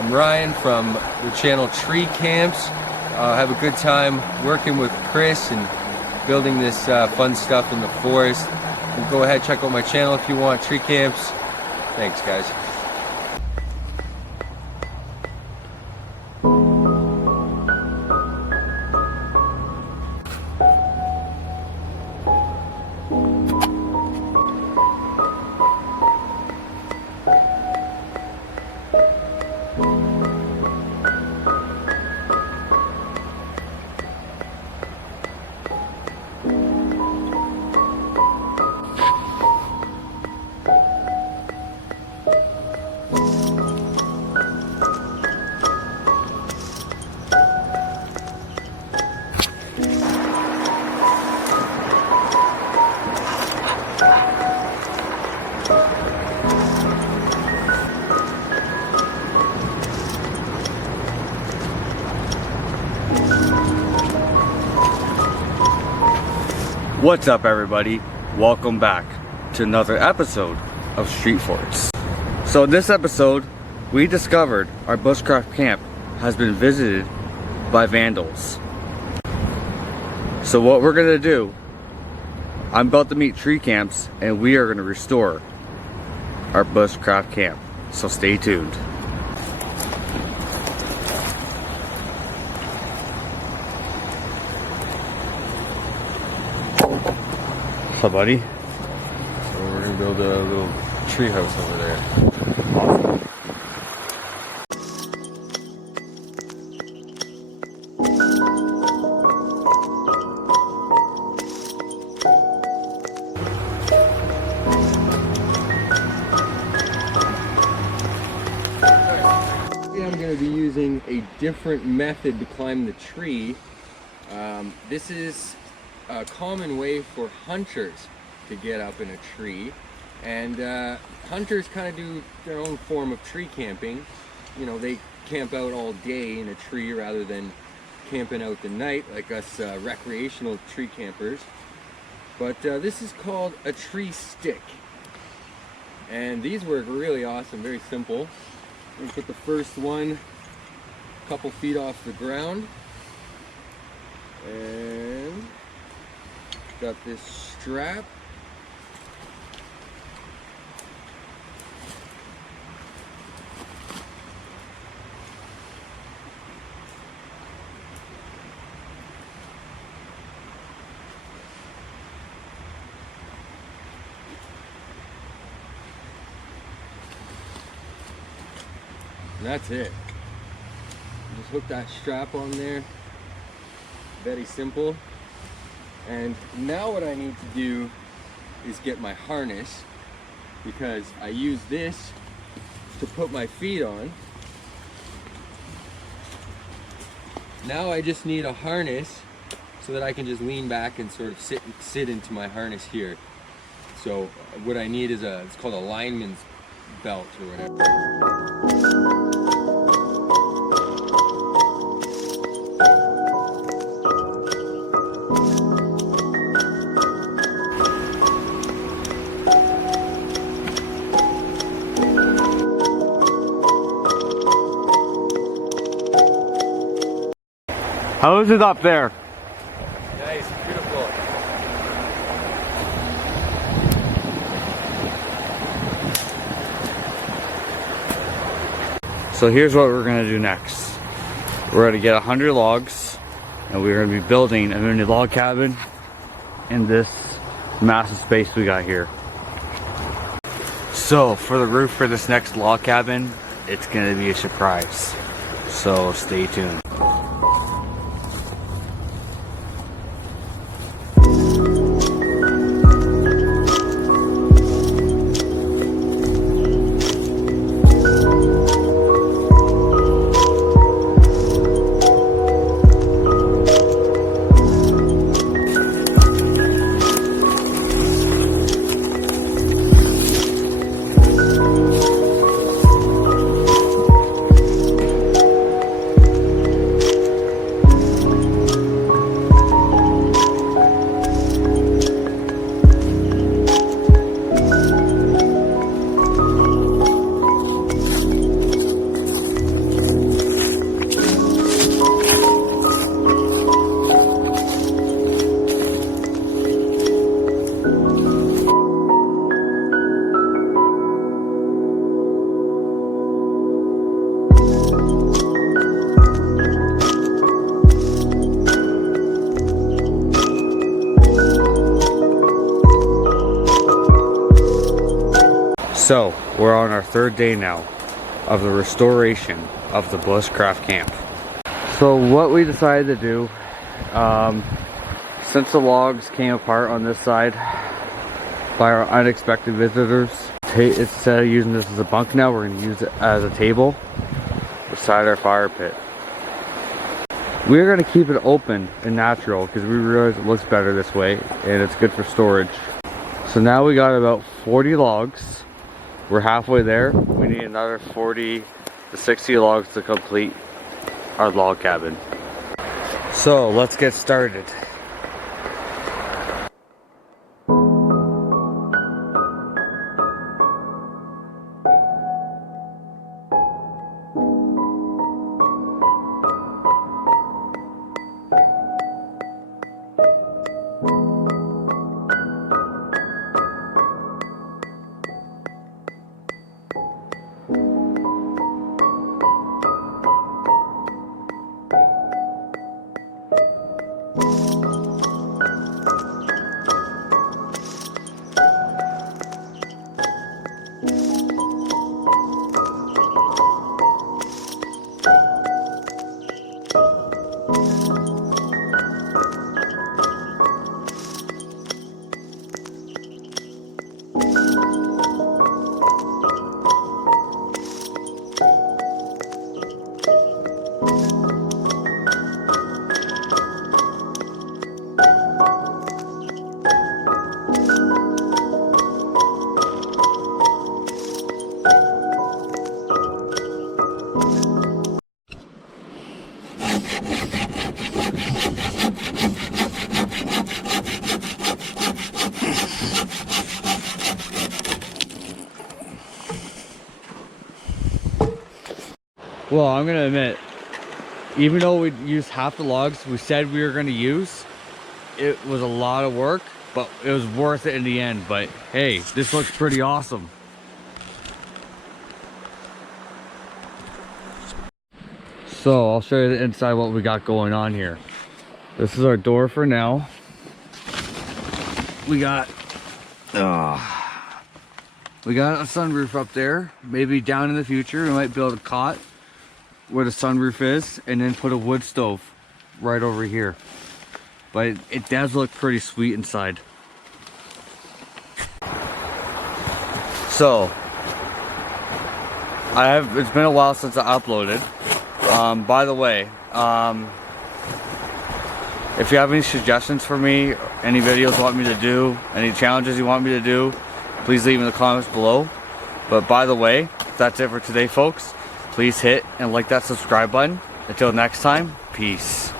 I'm Ryan from the channel Tree Camps. Have a good time working with Chris and building this fun stuff in the forest. And go ahead, check out my channel if you want. Tree Camps. Thanks, guys. What's up, everybody? Welcome back to another episode of Street Forts. So in this episode, we discovered our bushcraft camp has been visited by vandals. So what we're gonna do, I'm about to meet Tree Camps and we are gonna restore our bushcraft camp. So stay tuned. What's up, buddy? So we're gonna build a little tree house over there. Awesome. I'm gonna be using a different method to climb the tree. This is a common way for hunters to get up in a tree, and hunters kind of do their own form of tree camping. You know, they camp out all day in a tree rather than camping out the night like us recreational tree campers. But this is called a tree stick, and these work really awesome, very simple. We put the first one a couple feet off the ground, and got this strap. And that's it. Just hook that strap on there. Very simple. And now what I need to do is get my harness, because I use this to put my feet on. Now I just need a harness so that I can just lean back and sort of sit into my harness here. So what I need is it's called a lineman's belt or whatever. How is it up there? Nice, beautiful. So here's what we're gonna do next. We're gonna get 100 logs and we're gonna be building a mini log cabin in this massive space we got here. So for the roof for this next log cabin, it's gonna be a surprise. So stay tuned. So, we're on our third day now of the restoration of the Bushcraft camp. So what we decided to do, since the logs came apart on this side by our unexpected visitors, instead of using this as a bunk now, we're going to use it as a table beside our fire pit. We're going to keep it open and natural because we realize it looks better this way and it's good for storage. So now we got about 40 logs. We're halfway there. We need another 40 to 60 logs to complete our log cabin. So let's get started. Well, I'm gonna admit, even though we used half the logs we said we were gonna use, it was a lot of work, but it was worth it in the end. But hey, this looks pretty awesome. So I'll show you the inside what we got going on here. This is our door for now. We got a sunroof up there. Maybe down in the future we might build a cot where the sunroof is and then put a wood stove right over here. But it does look pretty sweet inside. So it's been a while since I uploaded. By the way, if you have any suggestions for me, any videos you want me to do, any challenges you want me to do, please leave in the comments below. But by the way, that's it for today, folks. Please hit and like that subscribe button. Until next time, peace.